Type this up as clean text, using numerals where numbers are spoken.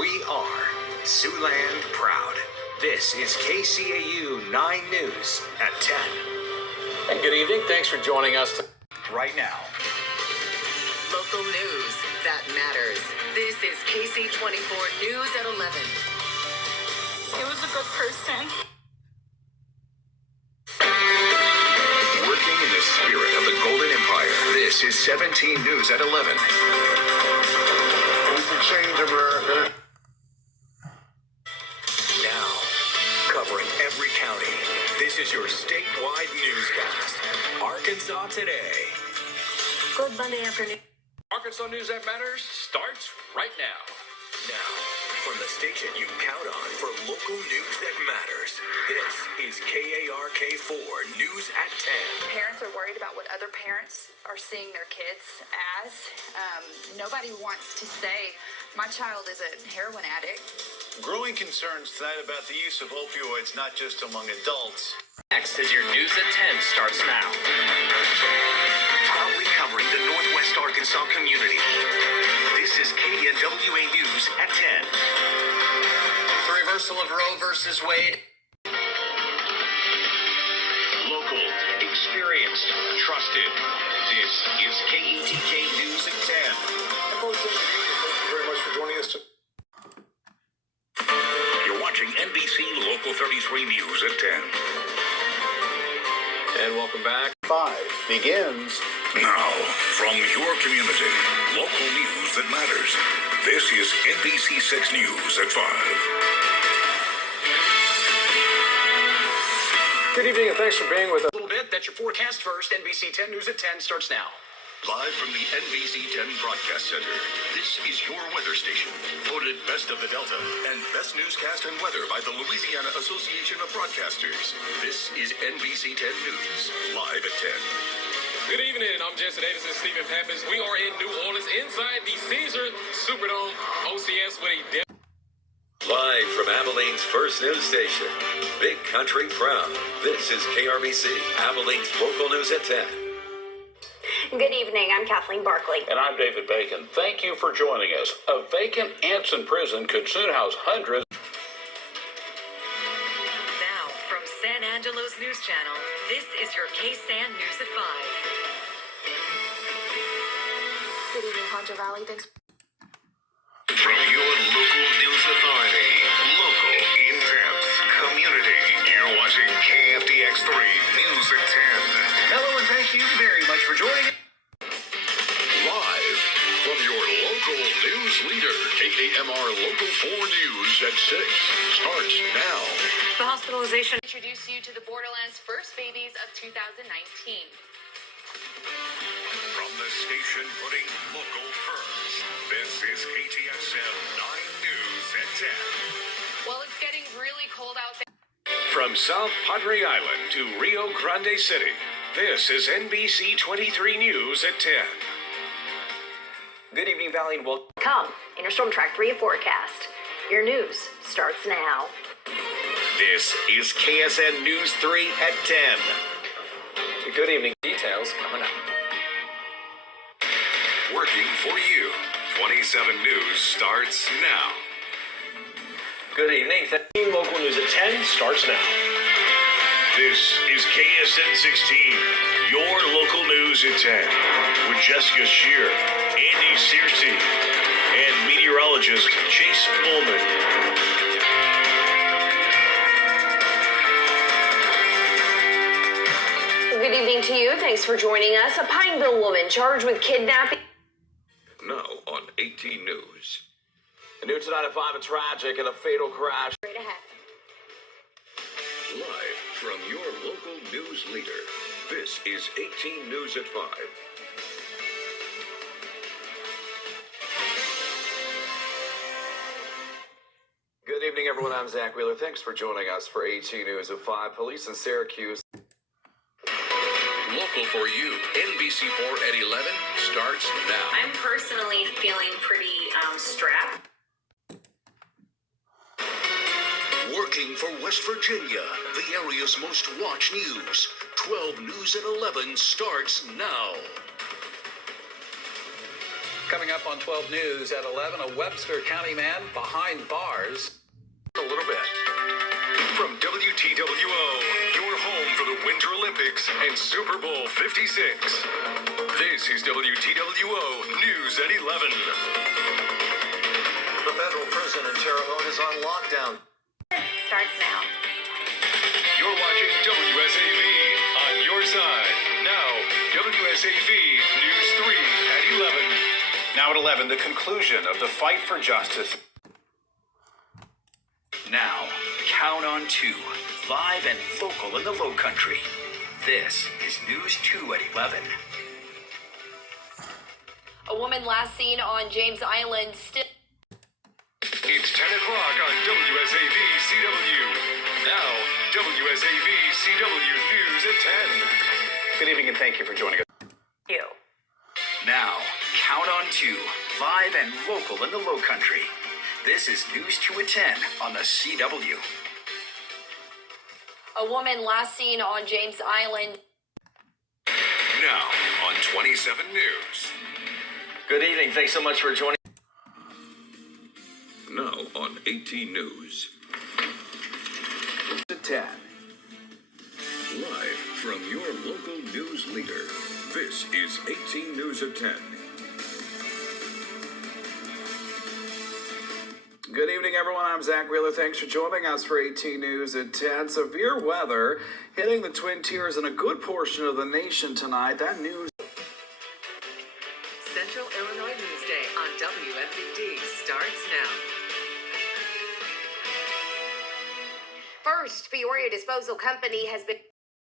We are Siouxland proud. This is KCAU 9 News at 10. And good evening. Thanks for joining us Right now. Local news that matters. This is KC24 News at 11. He was a good person. Working in the spirit of the Golden Empire, this is 17 News at 11. We can change America. Now, covering every county, this is your statewide newscast. Arkansas Today. Good Monday afternoon. Arkansas News That Matters starts right now. Now, from the station you count on for local news that matters, this is KARK4 News at 10. Parents are worried about what other parents are seeing their kids as. Nobody wants to say, my child is a heroin addict. Growing concerns tonight about the use of opioids, not just among adults. Next is your News at 10 starts now. Proudly covering the Northwest Arkansas community. This is KNWA News at 10. The reversal of Roe versus Wade. Local, experienced, trusted. This is KETK News at 10. Thank you very much for joining us. You're watching NBC Local 33 News at 10. And welcome back. 5 begins. Now, from your community, local news that matters. This is NBC 6 News at 5. Good evening and thanks for being with us. A little bit. That's your forecast first. NBC 10 News at 10 starts now. Live from the NBC 10 Broadcast Center, this is your weather station. Voted Best of the Delta and Best Newscast and Weather by the Louisiana Association of Broadcasters. This is NBC 10 News, live at 10. Good evening, I'm Jesse Davis and Stephen Pappas. We are in New Orleans inside the Caesar Superdome OCS with a Live from Abilene's first news station, Big Country Proud. This is KRBC, Abilene's local news at 10. Good evening, I'm Kathleen Barkley. And I'm David Bacon. Thank you for joining us. A vacant Anson prison could soon house hundreds. Now, from San Angelo's News Channel, this is your KSAN News at 5. Good evening, Concho Valley. Thanks. From your local news authority, local, intense, community, you're watching KFDX3 News at 10. Hello and thank you very much for joining us. Live from your local news leader, KAMR Local 4 News at 6 starts now. The hospitalization. Introduce you to the Borderlands first babies of 2019. From the station putting local first, this is KTSM 9 News at 10. Well, it's getting really cold out there. From South Padre Island to Rio Grande City, this is NBC 23 News at 10. Good evening, Valley, and welcome. Come in your Storm Track 3 forecast. Your news starts now. This is KSN News 3 at 10. Good evening. Details coming up. Working for you. 27 News starts now. Good evening. Local news at 10 starts now. This is KSN 16, your local news at 10, with Jessica Shear, Andy Searcy, and meteorologist Chase Pullman. Good evening to you. Thanks for joining us. A Pineville woman charged with kidnapping. Now on 18 News. New tonight at 5, a tragic and a fatal crash. Straight ahead. Live from your local news leader, this is 18 News at 5. Good evening, everyone. I'm Zach Wheeler. Thanks for joining us for 18 News at 5. Police in Syracuse. Local for you, NBC4 at 11 starts now. I'm personally feeling pretty strapped. Working for West Virginia, the area's most watched news. 12 News at 11 starts now. Coming up on 12 News at 11, a Webster County man behind bars. A little bit. From WTWO, your home for the Winter Olympics and Super Bowl 56. This is WTWO News at 11. The federal prison in Terre Haute is on lockdown. Starts now. You're watching WSAV on your side. Now, WSAV News 3 at 11. Now at 11, the conclusion of the fight for justice. Now, count on 2, live and local in the Low Country. This is News 2 at 11. A woman last seen on James Island still. It's 10 o'clock on WSAV CW. Now, WSAV CW News at 10. Good evening and thank you for joining us. Now, count on 2, live and local in the Low Country. This is News 2 at 10 on the CW. A woman last seen on James Island. Now, on 27 News. Good evening. Thanks so much for joining. Now on 18 News. At 10. Live from your local news leader. This is 18 News at 10. Good evening, everyone. I'm Zach Wheeler. Thanks for joining us for 18 News at 10. Severe weather hitting the Twin Tiers and a good portion of the nation tonight. That news. Central Illinois News Day on WFBD starts now. First, Peoria Disposal Company has been